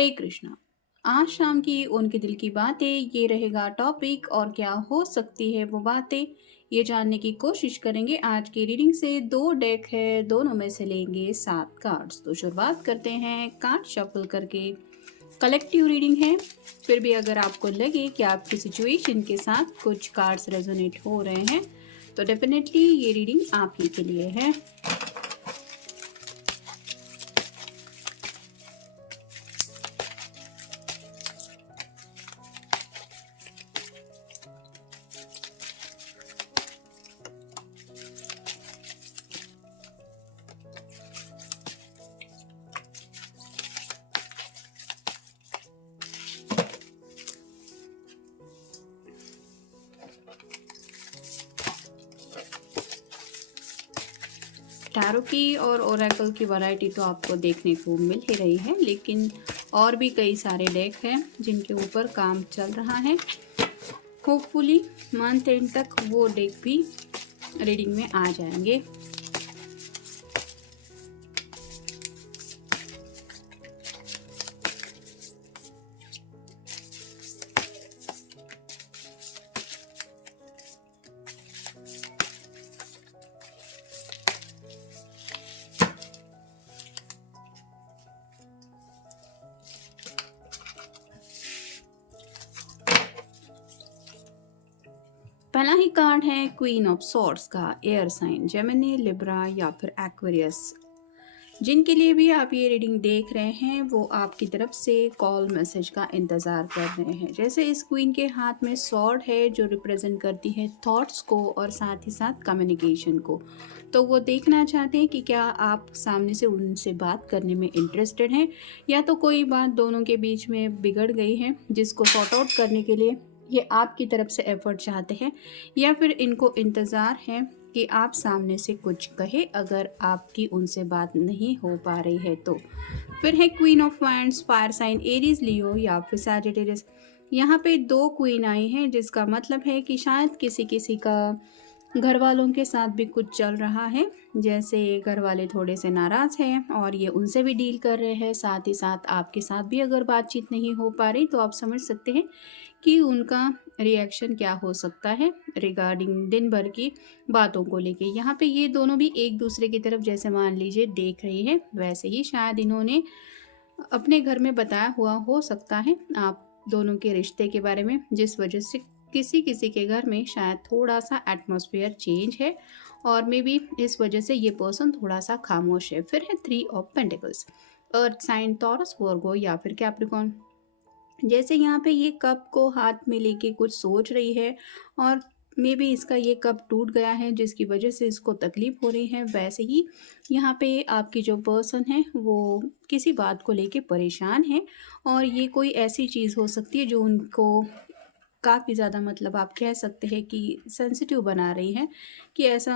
हरे कृष्णा। आज शाम की उनके दिल की बातें ये रहेगा टॉपिक, और क्या हो सकती है वो बातें ये जानने की कोशिश करेंगे। आज की रीडिंग से दो डेक है, दोनों में से लेंगे 7 कार्ड्स। तो शुरुआत करते हैं कार्ड शफल करके। कलेक्टिव रीडिंग है, फिर भी अगर आपको लगे कि आपकी सिचुएशन के साथ कुछ कार्ड्स रेजोनेट हो रहे हैं तो डेफिनेटली ये रीडिंग आप ही के लिए है। टैरो की और ओरेकल की वैरायटी तो आपको देखने को मिल ही रही है, लेकिन और भी कई सारे डेक हैं जिनके ऊपर काम चल रहा है। होपफुली मंथ एंड तक वो डेक भी रीडिंग में आ जाएंगे। पहला ही कार्ड है क्वीन ऑफ सॉर्ड्स का, एयर साइन जेमिनी, लिब्रा या फिर एक्वेरियस। जिनके लिए भी आप ये रीडिंग देख रहे हैं वो आपकी तरफ से कॉल मैसेज का इंतज़ार कर रहे हैं। जैसे इस क्वीन के हाथ में सॉर्ड है जो रिप्रेजेंट करती है थॉट्स को और साथ ही साथ कम्युनिकेशन को। तो वो देखना चाहते हैं कि क्या आप सामने से उनसे बात करने में इंटरेस्टेड हैं, या तो कोई बात दोनों के बीच में बिगड़ गई है जिसको सॉर्ट आउट करने के लिए ये आपकी तरफ से एफर्ट चाहते हैं, या फिर इनको इंतज़ार है कि आप सामने से कुछ कहे अगर आपकी उनसे बात नहीं हो पा रही है तो। फिर है queen of wands, fire sign Aries, Leo या फिर सैजिटेरियस। यहाँ पे दो क्वीन आई हैं जिसका मतलब है कि शायद किसी किसी का घर वालों के साथ भी कुछ चल रहा है। जैसे घर वाले थोड़े से नाराज़ हैं और ये उनसे भी डील कर रहे हैं, साथ ही साथ आपके साथ भी अगर बातचीत नहीं हो पा रही तो आप समझ सकते हैं कि उनका रिएक्शन क्या हो सकता है रिगार्डिंग दिन भर की बातों को लेके। यहाँ पे ये दोनों भी एक दूसरे की तरफ जैसे मान लीजिए देख रही है, वैसे ही शायद इन्होंने अपने घर में बताया हुआ हो सकता है आप दोनों के रिश्ते के बारे में, जिस वजह से किसी किसी के घर में शायद थोड़ा सा एटमॉस्फेयर चेंज है और मे बी इस वजह से ये पर्सन थोड़ा सा खामोश है। फिर है 3 of pentacles, earth sign Taurus, Virgo या फिर कैप्रिकॉन। जैसे यहाँ पे ये कप को हाथ में लेके कुछ सोच रही है और मे बी इसका ये कप टूट गया है जिसकी वजह से इसको तकलीफ हो रही है, वैसे ही यहाँ पे आपकी जो पर्सन है वो किसी बात को लेके परेशान है। और ये कोई ऐसी चीज़ हो सकती है जो उनको काफ़ी ज़्यादा मतलब आप कह सकते हैं कि सेंसिटिव बना रही है कि ऐसा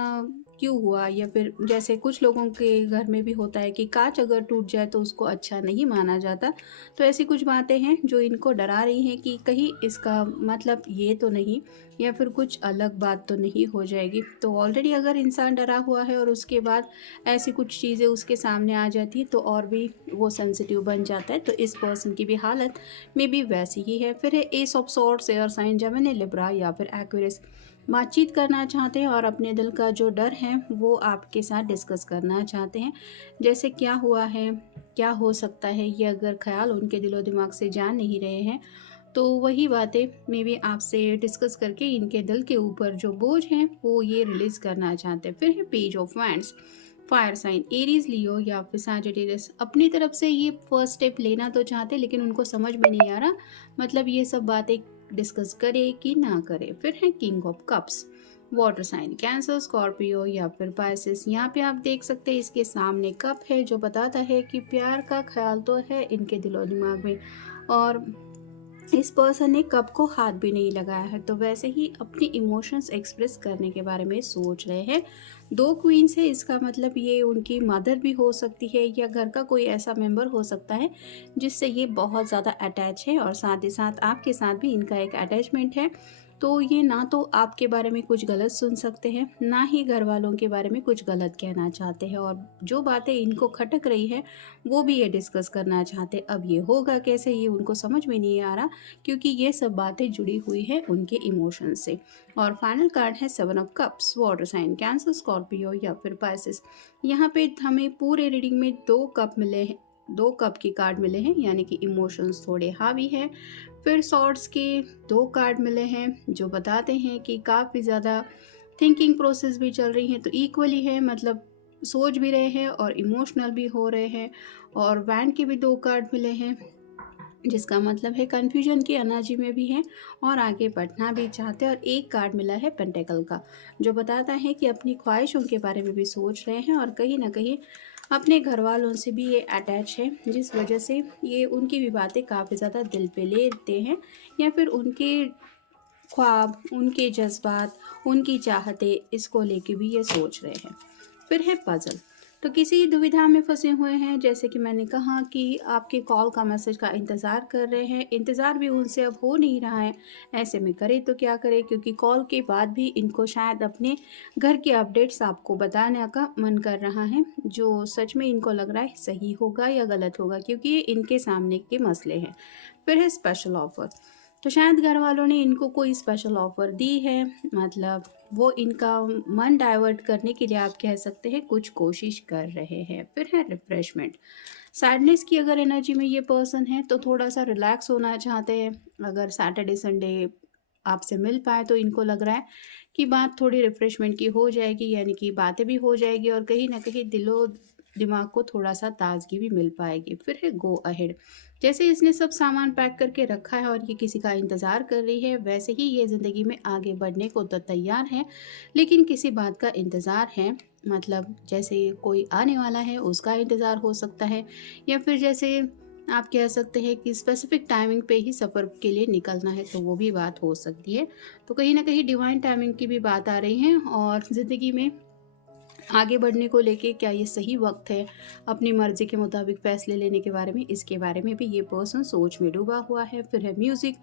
क्यों हुआ, या फिर जैसे कुछ लोगों के घर में भी होता है कि कांच अगर टूट जाए तो उसको अच्छा नहीं माना जाता। तो ऐसी कुछ बातें हैं जो इनको डरा रही हैं कि कहीं इसका मतलब ये तो नहीं, या फिर कुछ अलग बात तो नहीं हो जाएगी। तो ऑलरेडी अगर इंसान डरा हुआ है और उसके बाद ऐसी कुछ चीज़ें उसके सामने आ जाती है तो और भी वो सेंसिटिव बन जाता है। तो इस पर्सन की भी हालत में भी वैसी ही है। फिर है ace of swords, air sign Gemini, Libra या फिर एक्वेरियस। बातचीत करना चाहते हैं और अपने दिल का जो डर है वो आपके साथ डिस्कस करना चाहते हैं। जैसे क्या हुआ है, क्या हो सकता है, ये अगर ख्याल उनके दिलो दिमाग से जा नहीं रहे हैं तो वही बातें मे बी आपसे डिस्कस करके इनके दिल के ऊपर जो बोझ हैं वो ये रिलीज करना चाहते हैं। फिर है page of wands, fire sign Aries, Leo या फिर सैजिटेरियस। अपनी तरफ से ये फर्स्ट स्टेप लेना तो चाहते लेकिन उनको समझ में नहीं आ रहा मतलब ये सब बातें डिस्कस करे कि ना करे। फिर है king of cups, water sign Cancer, Scorpio या फिर पाइसेस। यहाँ पे आप देख सकते हैं इसके सामने कप है जो बताता है कि प्यार का ख्याल तो है इनके दिलो दिमाग में, और इस पर्सन ने कप को हाथ भी नहीं लगाया है। तो वैसे ही अपनी इमोशंस एक्सप्रेस करने के बारे में सोच रहे हैं। दो क्वींस है, इसका मतलब ये उनकी मदर भी हो सकती है या घर का कोई ऐसा मेंबर हो सकता है जिससे ये बहुत ज़्यादा अटैच है, और साथ ही साथ आपके साथ भी इनका एक अटैचमेंट है। तो ये ना तो आपके बारे में कुछ गलत सुन सकते हैं, ना ही घर वालों के बारे में कुछ गलत कहना चाहते हैं, और जो बातें इनको खटक रही है वो भी ये डिस्कस करना चाहते हैं। अब ये होगा कैसे, ये उनको समझ में नहीं आ रहा, क्योंकि ये सब बातें जुड़ी हुई है उनके इमोशन से। और फाइनल कार्ड है 7 of cups, water sign, Cancer, Scorpio या फिर पाइसिस। यहाँ पे हमें पूरे रीडिंग में 2 कप मिले हैं, 2 कप के कार्ड मिले हैं, यानी कि इमोशंस थोड़े हावी है। फिर सॉर्ड्स के 2 कार्ड मिले हैं जो बताते हैं कि काफ़ी ज़्यादा थिंकिंग प्रोसेस भी चल रही है, तो इक्वली है, मतलब सोच भी रहे हैं और इमोशनल भी हो रहे हैं। और बैंड के भी 2 कार्ड मिले हैं, जिसका मतलब है कन्फ्यूजन की एनर्जी में भी है और आगे बढ़ना भी चाहते हैं। और 1 कार्ड मिला है पेंटेकल का, जो बताता है कि अपनी ख्वाहिशों के बारे में भी सोच रहे हैं और कहीं ना कहीं अपने घर वालों से भी ये अटैच है, जिस वजह से ये उनकी भी बातें काफ़ी ज़्यादा दिल पे लेते हैं, या फिर उनके ख्वाब, उनके जज्बात, उनकी चाहते, इसको लेके भी ये सोच रहे हैं। फिर है पजल। तो किसी दुविधा में फंसे हुए हैं, जैसे कि मैंने कहा कि आपके कॉल का मैसेज का इंतज़ार कर रहे हैं, इंतज़ार भी उनसे अब हो नहीं रहा है। ऐसे में करें तो क्या करें, क्योंकि कॉल के बाद भी इनको शायद अपने घर के अपडेट्स आपको बताने का मन कर रहा है, जो सच में इनको लग रहा है सही होगा या गलत होगा, क्योंकि ये इनके सामने के मसले हैं। फिर है स्पेशल ऑफ़र। तो शायद घर वालों ने इनको कोई स्पेशल ऑफ़र दी है, मतलब वो इनका मन डाइवर्ट करने के लिए आप कह सकते हैं कुछ कोशिश कर रहे हैं। फिर है रिफ्रेशमेंट। सैडनेस की अगर एनर्जी में ये पर्सन है तो थोड़ा सा रिलैक्स होना चाहते हैं। अगर सैटरडे संडे आपसे मिल पाए तो इनको लग रहा है कि बात थोड़ी रिफ्रेशमेंट की हो जाएगी, यानी कि बातें भी हो जाएगी और कहीं ना कहीं दिलो दिमाग को थोड़ा सा ताजगी भी मिल पाएगी। फिर है गो अहेड। जैसे इसने सब सामान पैक करके रखा है और ये किसी का इंतज़ार कर रही है, वैसे ही ये ज़िंदगी में आगे बढ़ने को तो तैयार है, लेकिन किसी बात का इंतज़ार है। मतलब जैसे कोई आने वाला है उसका इंतज़ार हो सकता है, या फिर जैसे आप कह सकते हैं कि स्पेसिफिक टाइमिंग पे ही सफ़र के लिए निकलना है, तो वो भी बात हो सकती है। तो कहीं ना कहीं डिवाइन टाइमिंग की भी बात आ रही है, और ज़िंदगी में आगे बढ़ने को लेके क्या ये सही वक्त है अपनी मर्जी के मुताबिक फैसले लेने के बारे में, इसके बारे में भी ये पर्सन सोच में डूबा हुआ है। फिर है म्यूज़िक।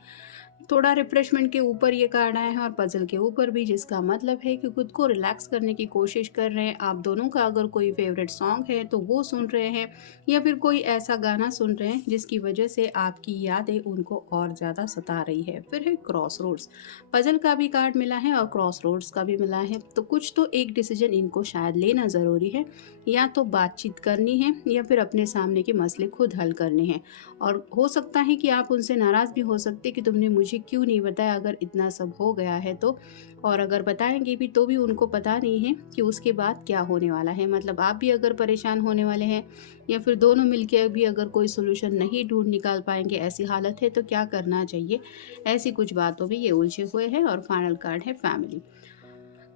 थोड़ा रिफ्रेशमेंट के ऊपर ये कार्ड आए हैं और पजल के ऊपर भी, जिसका मतलब है कि खुद को रिलैक्स करने की कोशिश कर रहे हैं। आप दोनों का अगर कोई फेवरेट सॉन्ग है तो वो सुन रहे हैं, या फिर कोई ऐसा गाना सुन रहे हैं जिसकी वजह से आपकी यादें उनको और ज़्यादा सता रही है। फिर है क्रॉस रोड्स। पजल का भी कार्ड मिला है और क्रॉस रोड्स का भी मिला है, तो कुछ तो एक डिसीजन इनको शायद लेना ज़रूरी है, या तो बातचीत करनी है या फिर अपने सामने के मसले खुद हल करने हैं। और हो सकता है कि आप उनसे नाराज़ भी हो सकते कि तुमने मुझे क्यों नहीं बताया अगर इतना सब हो गया है तो, और अगर बताएंगे भी तो भी उनको पता नहीं है कि उसके बाद क्या होने वाला है। मतलब आप भी अगर परेशान होने वाले हैं, या फिर दोनों मिलकर भी अगर कोई सोल्यूशन नहीं ढूंढ निकाल पाएंगे, ऐसी हालत है तो क्या करना चाहिए, ऐसी कुछ बातों में ये उलझे हुए हैं। और फाइनल कार्ड है फैमिली।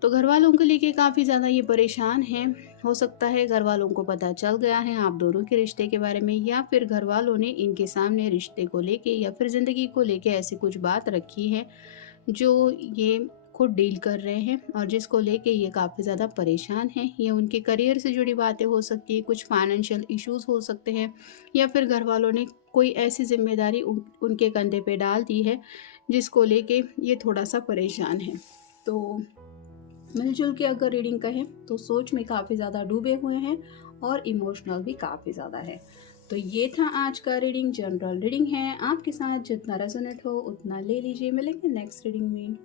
तो घर वालों को लेके काफ़ी ज़्यादा ये परेशान हैं। हो सकता है घर वालों को पता चल गया है आप दोनों के रिश्ते के बारे में, या फिर घर वालों ने इनके सामने रिश्ते को लेके या फिर ज़िंदगी को लेके ऐसी कुछ बात रखी है जो ये खुद डील कर रहे हैं, और जिसको लेके ये काफ़ी ज़्यादा परेशान हैं। ये उनके करियर से जुड़ी बातें हो सकती है, कुछ फाइनेंशियल इश्यूज हो सकते हैं, या फिर घर वालों ने कोई ऐसी जिम्मेदारी उनके कंधे पे डाल दी है जिसको लेके ये थोड़ा सा परेशान है। तो मिलजुल के अगर रीडिंग कहें तो सोच में काफ़ी ज़्यादा डूबे हुए हैं और इमोशनल भी काफ़ी ज़्यादा है। तो ये था आज का रीडिंग, जनरल रीडिंग है, आपके साथ जितना रेजोनेट हो उतना ले लीजिए। मिलेंगे नेक्स्ट रीडिंग में।